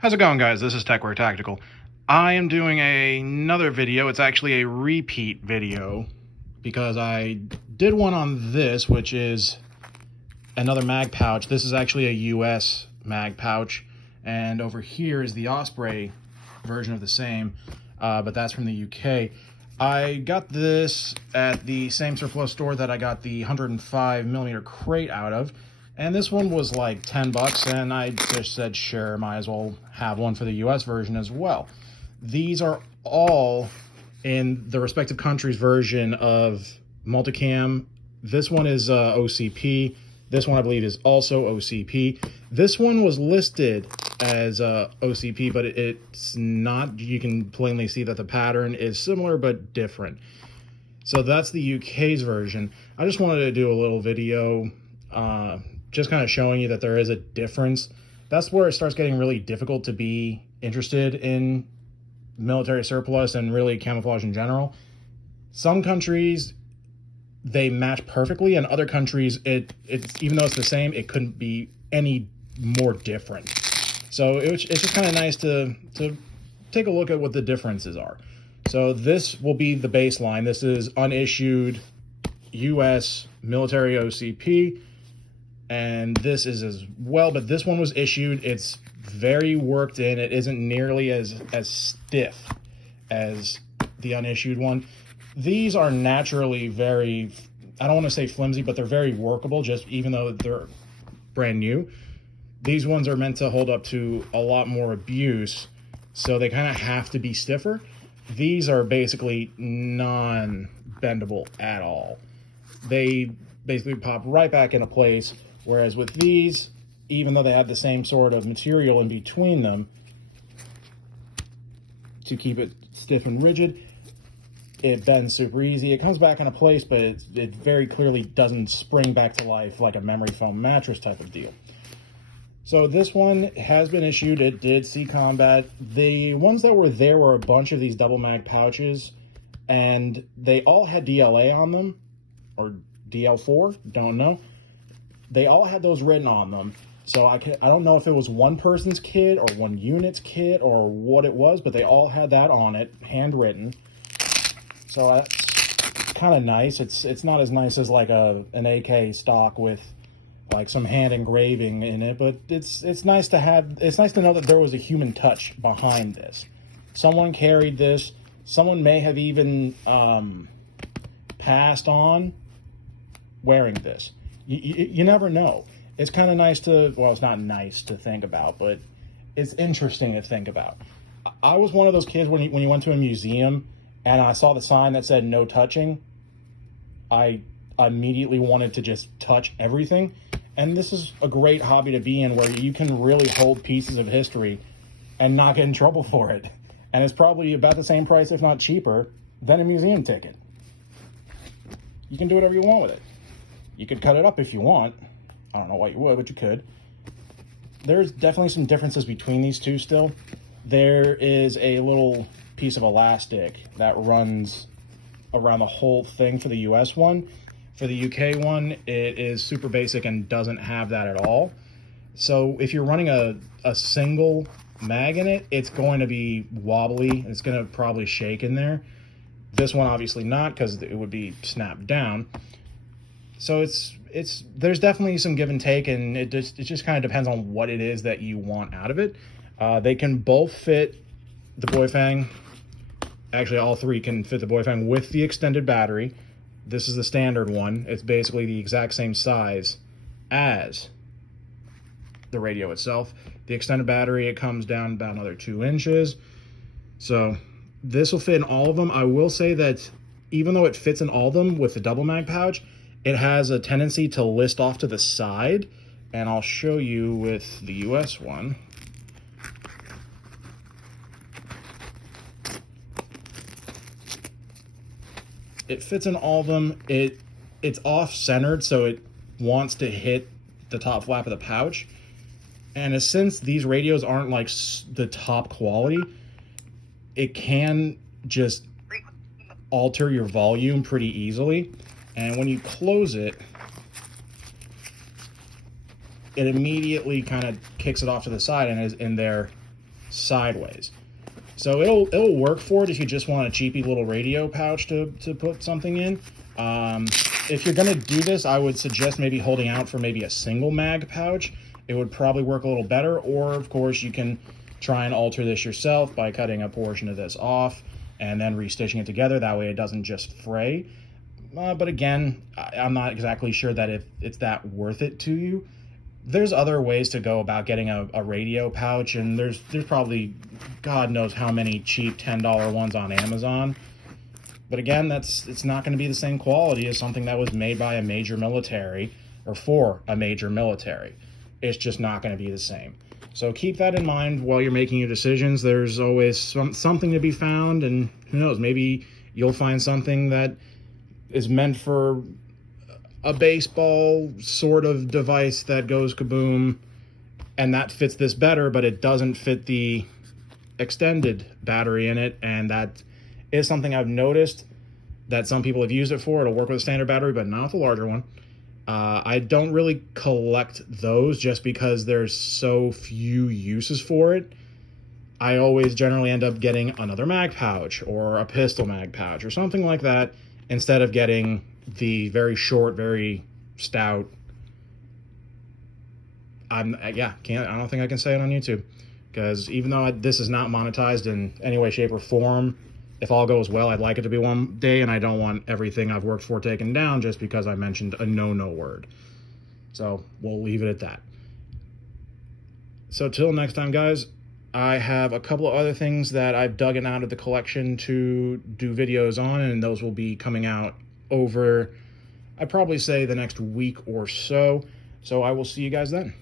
How's it going, guys? This is Techwear Tactical. I am doing another video. It's actually a repeat video because I did one on this, which is another mag pouch. This is actually a US mag pouch, and over here is the Osprey version of the same, but that's from the UK. I got this at the same surplus store that I got the 105mm crate out of. And this one was like 10 bucks, and I just said, sure, might as well have one for the US version as well. These are all in the respective countries' version of Multicam. This one is OCP. This one, I believe, is also OCP. This one was listed as OCP, but it's not. You can plainly see that the pattern is similar but different. So that's the UK's version. I just wanted to do a little video just kind of showing you that there is a difference. That's where it starts getting really difficult to be interested in military surplus and really camouflage in general. Some countries, they match perfectly, and other countries, it's even though it's the same, it couldn't be any more different. So it's just kind of nice to take a look at what the differences are. So this will be the baseline. This is unissued US military OCP. And this is as well, but this one was issued. It's very worked in. It isn't nearly as stiff as the unissued one. These are naturally very, I don't want to say flimsy, but they're very workable, just even though they're brand new. These ones are meant to hold up to a lot more abuse, so they kind of have to be stiffer. These are basically non-bendable at all. They basically pop right back into place. Whereas with these, even though they have the same sort of material in between them to keep it stiff and rigid, it bends super easy. It comes back into place, but it very clearly doesn't spring back to life like a memory foam mattress type of deal. So this one has been issued. It did see combat. The ones that were there were a bunch of these double mag pouches, and they all had DLA on them, or DL4, don't know. They all had those written on them, so I don't know if it was one person's kit or one unit's kit or what it was, but they all had that on it, handwritten. So that's kind of nice. It's not as nice as like an AK stock with like some hand engraving in it, but it's nice to have. It's nice to know that there was a human touch behind this. Someone carried this. Someone may have even passed on wearing this. You never know. It's kind of nice to, well, it's not nice to think about, but it's interesting to think about. I was one of those kids when you went to a museum and I saw the sign that said no touching, I immediately wanted to just touch everything. And this is a great hobby to be in where you can really hold pieces of history and not get in trouble for it. And it's probably about the same price, if not cheaper, than a museum ticket. You can do whatever you want with it. You could cut it up if you want. I don't know why you would, but you could. There's definitely some differences between these two still. There is a little piece of elastic that runs around the whole thing for the US one. For the UK one, it is super basic and doesn't have that at all. So if you're running a single mag in it, it's going to be wobbly. It's going to probably shake in there. This one obviously not, because it would be snapped down. So there's definitely some give and take, and it just kind of depends on what it is that you want out of it. They can both fit the Boyfang. Actually, all three can fit the Boyfang with the extended battery. This is the standard one. It's basically the exact same size as the radio itself. The extended battery, it comes down about another 2 inches. So this will fit in all of them. I will say that even though it fits in all of them with the double mag pouch, it has a tendency to list off to the side, and I'll show you with the US one. It fits in all of them. It's off-centered, so it wants to hit the top flap of the pouch. And since these radios aren't like the top quality, it can just alter your volume pretty easily. And when you close it, it immediately kind of kicks it off to the side and is in there sideways. So it'll work for it if you just want a cheapy little radio pouch to put something in. If you're gonna do this, I would suggest maybe holding out for maybe a single mag pouch. It would probably work a little better, or of course you can try and alter this yourself by cutting a portion of this off and then restitching it together. That way it doesn't just fray. But again, I'm not exactly sure that if it's that worth it to you. There's other ways to go about getting a radio pouch, and there's probably God knows how many cheap $10 ones on Amazon. But again, it's not going to be the same quality as something that was made by a major military or for a major military. It's just not going to be the same. So keep that in mind while you're making your decisions. There's always something to be found, and who knows, maybe you'll find something that is meant for a baseball sort of device that goes kaboom, and that fits this better, but it doesn't fit the extended battery in it. And that is something I've noticed that some people have used it for. It'll work with a standard battery, but not with the larger one. I don't really collect those just because there's so few uses for it. I always generally end up getting another mag pouch or a pistol mag pouch or something like that, instead of getting the very short, very stout. I don't think I can say it on YouTube, because even though this is not monetized in any way, shape, or form, if all goes well, I'd like it to be one day, and I don't want everything I've worked for taken down just because I mentioned a no word. So we'll leave it at that. So till next time, guys, I have a couple of other things that I've dug out of the collection to do videos on, and those will be coming out over, I'd probably say, the next week or so. So I will see you guys then.